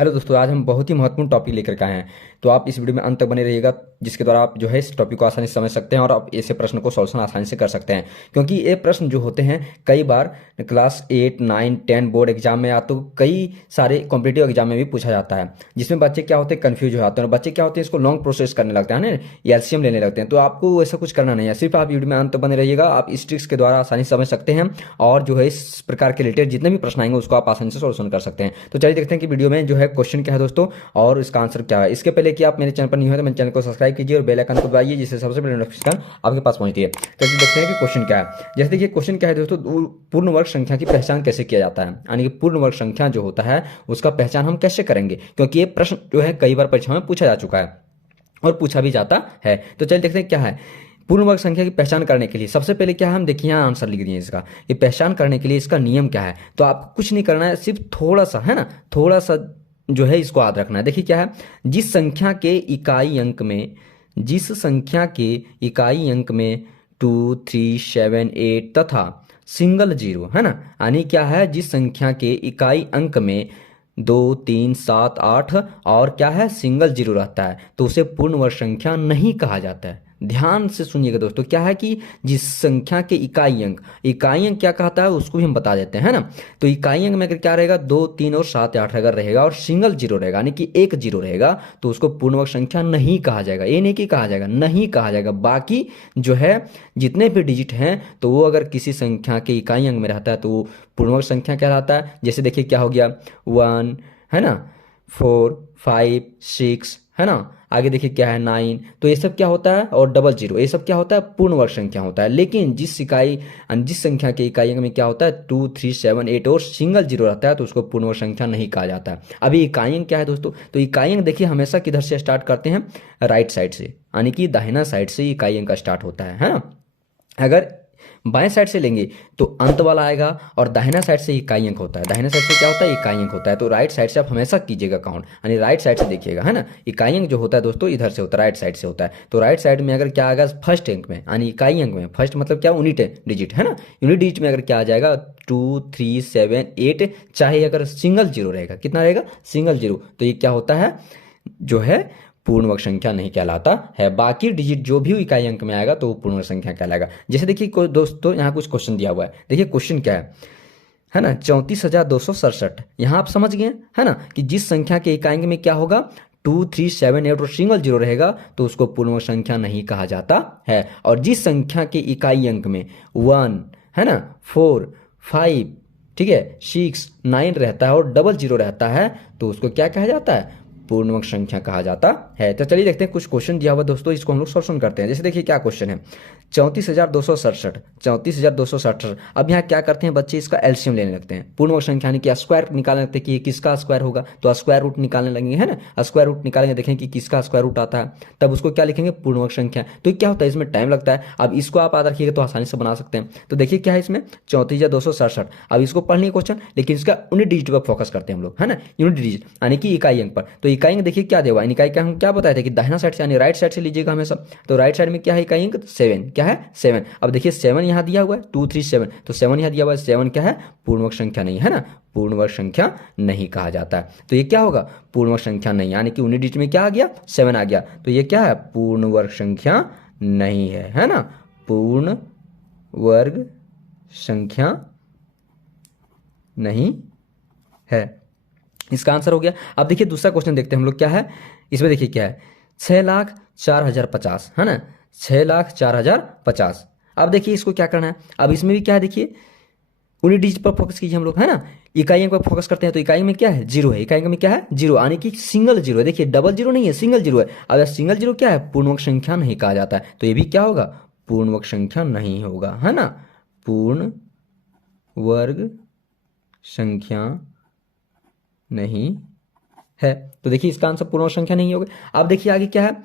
Hello दोस्तों, आज हम बहुत ही महत्वपूर्ण टॉपिक लेकर के आए हैं। तो आप इस वीडियो में अंत तक बने रहिएगा, जिसके द्वारा आप जो है इस टॉपिक को आसानी से समझ सकते हैं और आप ऐसे प्रश्न को सॉल्यूशन आसानी से कर सकते हैं। क्योंकि ये प्रश्न जो होते हैं कई बार क्लास 8, 9, 10 बोर्ड एग्जाम में या तो कई सारे कॉम्पिटिटिव एग्जाम में भी पूछा जाता है, जिसमें बच्चे क्या होते हैं कन्फ्यूज हो जाते हैं और बच्चे क्या होते हैं इसको लॉन्ग प्रोसेस करने लगते हैं ना, एलसीएम लेने लगते हैं। तो आपको ऐसा कुछ करना नहीं है, सिर्फ आप वीडियो में अंत तक बने रहिएगा। आप इस ट्रिक्स के द्वारा आसानी से समझ सकते हैं और जो है इस प्रकार के रिलेटेड जितने भी प्रश्न आएंगे उसको आप आसानी से सॉल्यूशन कर सकते हैं। तो चलिए देखते हैं कि वीडियो में जो है क्वेश्चन क्या है दोस्तों और इसका आंसर क्या है। इसके पहले कि आप मेरे चैनल पर नहीं हो तो मेरे चैनल को सब्सक्राइब कीजिए और बेल आइकन को दबाइए, जिससे सबसे पहले नोटिफिकेशन आपके पास पहुंचती है। तो चलिए देखते हैं कि क्वेश्चन क्या है। जैसे देखिए क्वेश्चन क्या है दोस्तों, पूर्ण वर्ग संख्या की पहचान कैसे किया जाता है, यानी कि पूर्ण वर्ग संख्या जो होता है उसका पहचान हम कैसे करेंगे, क्योंकि ये प्रश्न जो है कई बार परीक्षा में पूछा जा चुका है और पूछा भी जाता है। तो चलिए देखते हैं क्या है। पूर्ण वर्ग संख्या की पहचान करने के लिए सबसे पहले क्या है, हम देखिए यहाँ आंसर लिख दिए इसका। ये पहचान करने के लिए इसका नियम क्या है, तो आपको कुछ नहीं करना है, सिर्फ थोड़ा सा है ना, थोड़ा सा जो है इसको याद रखना है। देखिए क्या है, जिस संख्या के इकाई अंक में 2, 3, 7, 8 तथा सिंगल जीरो है ना, यानी क्या है, जिस संख्या के इकाई अंक में 2, 3, 7, 8 और क्या है सिंगल जीरो रहता है तो उसे पूर्ण वर्ग संख्या नहीं कहा जाता है। ध्यान से सुनिएगा दोस्तों, क्या है कि जिस संख्या के इकाई अंक क्या कहता है उसको भी हम बता देते हैं ना। तो इकाई अंक में अगर क्या रहेगा 2, 3 और 7, 8 अगर रहेगा और सिंगल जीरो रहेगा यानी कि एक जीरो रहेगा तो उसको पूर्ण वर्ग संख्या नहीं कहा जाएगा। ये नहीं कि कहा जाएगा, नहीं कहा जाएगा। बाकी जो है जितने भी डिजिट हैं तो वो अगर किसी संख्या के इकाई अंक में रहता है तो वो पूर्ण वर्ग संख्या कहलाता है। जैसे देखिए क्या हो गया 1 है ना, 4, 5, 6 है ना, आगे देखिए क्या है 9। तो ये सब क्या होता है और डबल जीरो, ये सब क्या होता है पूर्ण वर्ग संख्या होता है। लेकिन जिस संख्या के इकाई अंक में क्या होता है 2, 3, 7, 8 और सिंगल जीरो रहता है तो उसको पूर्ण वर्ग संख्या नहीं कहा जाता है। अभी इकाई अंक क्या है दोस्तों, तो इकाई अंक देखिए हमेशा किधर से स्टार्ट करते हैं, राइट साइड से, यानी कि दाहिना साइड से इकाई अंक का स्टार्ट होता है ना। अगर बाएं साइड से लेंगे तो अंत वाला आएगा और दाहिना साइड से इकाई अंक होता है। दाहिना साइड से क्या होता है इकाई अंक होता है। तो राइट साइड से आप हमेशा कीजिएगा काउंट, यानी राइट साइड से देखिएगा है ना। इकाई अंक जो होता है दोस्तों इधर से होता है, राइट साइड से होता है। तो राइट साइड में अगर क्या आएगा फर्स्ट अंक में, यानी इकाई अंक में, फर्स्ट मतलब क्या यूनिट डिजिट है ना, यूनिट डिजिट में अगर क्या आ जाएगा 2, 3, 7, 8, चाहे अगर सिंगल जीरो रहेगा, कितना रहेगा सिंगल जीरो, तो ये क्या होता है जो है पूर्ण वर्ग संख्या नहीं कहलाता है। बाकी डिजिट जो भी इकाई अंक में आएगा तो वो पूर्ण वर्ग संख्या कहलाएगा। जैसे देखिए दोस्तों यहाँ कुछ क्वेश्चन दिया हुआ है, देखिए क्वेश्चन क्या है ना, 34,267। यहाँ आप समझ गए है ना कि जिस संख्या के इकाई अंक में क्या होगा 2, 3, 7, 8 और सिंगल जीरो रहेगा तो उसको पूर्ण वर्ग संख्या नहीं कहा जाता है। और जिस संख्या के इकाई अंक में 1 है ना, 4, 5 ठीक है 6, 9 रहता है और डबल जीरो रहता है तो उसको क्या कहा जाता है पूर्ण वर्ग संख्या कहा जाता है। तो चलिए देखते हैं, कुछ क्वेश्चन दिया हुआ दोस्तों, इसको हम लोग सॉल्यूशन करते हैं। जैसे देखिए क्या क्वेश्चन है 34,267। अब यहाँ क्या करते हैं बच्चे, इसका एलसीएम लेने लगते हैं, पूर्ण वर्ग संख्या यानी कि स्क्वायर निकालने लगते हैं कि ये किसका स्क्वायर होगा, तो स्क्वायर रूट निकालने लगेंगे है ना। स्क्वायर रूट निकालेंगे, देखें कि किसका स्क्वायर रूट आता है, तब उसको क्या लिखेंगे पूर्ण वर्ग संख्या। तो क्या होता है इसमें टाइम लगता है। अब इसको आप याद रखिएगा तो आसानी से बना सकते हैं। तो देखिए क्या है इसमें 34,267। अब इसको पढ़ लिए क्वेश्चन, लेकिन इसका यूनिट डिजिट पर फोकस करते हैं हम लोग है ना, यूनिट डिजिट यानी कि इकाई अंक पर। तो इकाई अंक देखिए क्या देगा, इकाई का हम क्या बताए थे कि दाहिना साइड से यानी राइट साइड से लीजिएगा हमेशा। तो राइट साइड में क्या है इकाई अंक 7, क्या है 7। अब देखिए 7 यहाँ दिया हुआ है 2, 3, 7, तो 7 यहाँ दिया हुआ है, 7 क्या है पूर्ण वर्ग संख्या नहीं है ना, पूर्ण वर्ग संख्या नहीं कहा जाता है। तो ये क्या होगा पूर्ण वर्ग संख्या नहीं, यानी कि यूनिट डिजिट में क्या आ गया 7 आ गया, तो ये क्या है पूर्ण वर्ग संख्या नहीं है ना, पूर्ण वर्ग संख्या नहीं है। इसका आंसर हो गया। अब देखिए दूसरा क्वेश्चन देखते हैं हम लोग क्या है इसमें। देखिए क्या है 6,04,050 है ना, 6,04,050। अब देखिए इसको क्या करना है, अब इसमें भी क्या है देखिए यूनिट डिजिट पर फोकस कीजिए हम लोग है ना, इकाई अंक पर फोकस करते हैं। तो इकाई में क्या है जीरो है, इकाई अंक में क्या है जीरो, यानी कि सिंगल जीरो है। देखिए डबल जीरो नहीं है सिंगल जीरो है। अब सिंगल जीरो क्या है पूर्ण वर्ग संख्या नहीं कहा जाता है, तो ये भी क्या होगा पूर्ण वर्ग संख्या नहीं होगा है ना, पूर्ण वर्ग संख्या नहीं है। तो देखिए इसका आंसर पूर्ण वर्ग संख्या नहीं होगा। अब देखिए आगे क्या है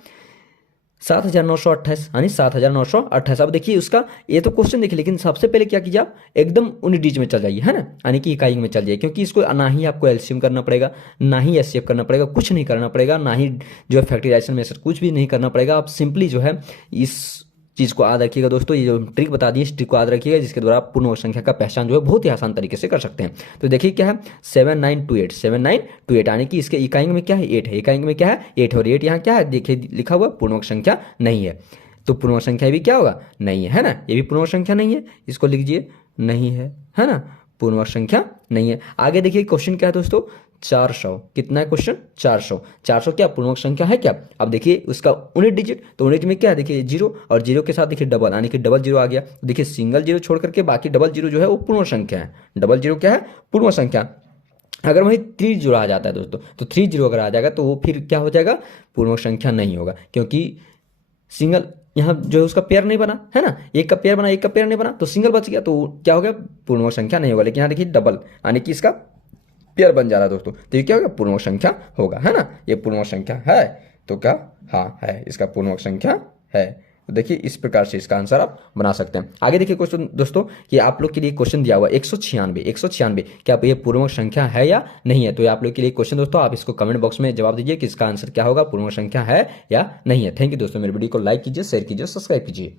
7,928 यानी 7,928। अब देखिए उसका ये तो क्वेश्चन देखिए, लेकिन सबसे पहले क्या कीजिए आप एकदम यूनिट डिजिट में चल जाइए है ना, यानी कि इकाई में चल जाइए, क्योंकि इसको ना ही आपको एलसीएम करना पड़ेगा, ना ही एचसीएफ करना पड़ेगा, कुछ नहीं करना पड़ेगा, ना ही जो है फैक्टराइजेशन में कुछ भी नहीं करना पड़ेगा। आप सिंपली जो है इस चीज़ को याद रखिएगा दोस्तों, ये जो ट्रिक बता दी इस ट्रिक को याद रखिएगा, जिसके द्वारा आप पूर्ण वर्ग संख्या का पहचान जो है बहुत ही आसान तरीके से कर सकते हैं। तो देखिए क्या है 7928, 7928 यानी कि इसके इकाई में क्या है 8 है, इकाई में क्या है 8 है, और 8 यहाँ क्या है देखिए लिखा हुआ पूर्ण वर्ग संख्या नहीं है, तो पूर्ण वर्ग संख्या भी क्या होगा नहीं है ना, ये भी पूर्ण वर्ग संख्या नहीं है, इसको लिख दीजिए नहीं है ना, पूर्ण वर्ग संख्या नहीं है। आगे देखिए क्वेश्चन क्या है दोस्तों 400, कितना है क्वेश्चन 400, 400 क्या पूर्ण वर्ग संख्या है क्या। अब देखिए उसका यूनिट डिजिट, तो यूनिट में क्या है देखिए जीरो, और जीरो के साथ देखिए डबल यानी कि डबल जीरो आ गया, देखिए सिंगल जीरो छोड़ करके बाकी डबल जीरो जो है वो पूर्ण वर्ग संख्या है, डबल जीरो क्या है पूर्ण वर्ग संख्या। अगर वही 3 जीरो आ जाता है दोस्तों, तो 3 जीरो अगर आ जाएगा तो वो फिर क्या हो जाएगा पूर्ण वर्ग संख्या नहीं होगा, क्योंकि सिंगल यहाँ जो है उसका पेयर नहीं बना है ना, एक का पेयर बना एक का पेयर नहीं बना, तो सिंगल बच गया, तो क्या हो गया पूर्ण वर्ग संख्या नहीं होगा। लेकिन यहाँ देखिए डबल यानी कि इसका पेयर बन जा रहा है दोस्तों, तो ये क्या होगा पूर्ण वर्ग संख्या होगा है ना, ये पूर्ण वर्ग संख्या है, तो क्या हाँ है, इसका पूर्ण वर्ग संख्या है। तो देखिए इस प्रकार से इसका आंसर आप बना सकते हैं। आगे देखिए क्वेश्चन दोस्तों, कि आप लोग के लिए क्वेश्चन दिया हुआ 196, 196 क्या ये पूर्ण वर्ग संख्या है या नहीं है, तो ये आप लोग के लिए क्वेश्चन दोस्तों, आप इसको कमेंट बॉक्स में जवाब दीजिए कि इसका आंसर क्या होगा, पूर्ण वर्ग संख्या है या नहीं है। थैंक यू दोस्तों, मेरे वीडियो को लाइक कीजिए, शेयर कीजिए, सब्सक्राइब कीजिए।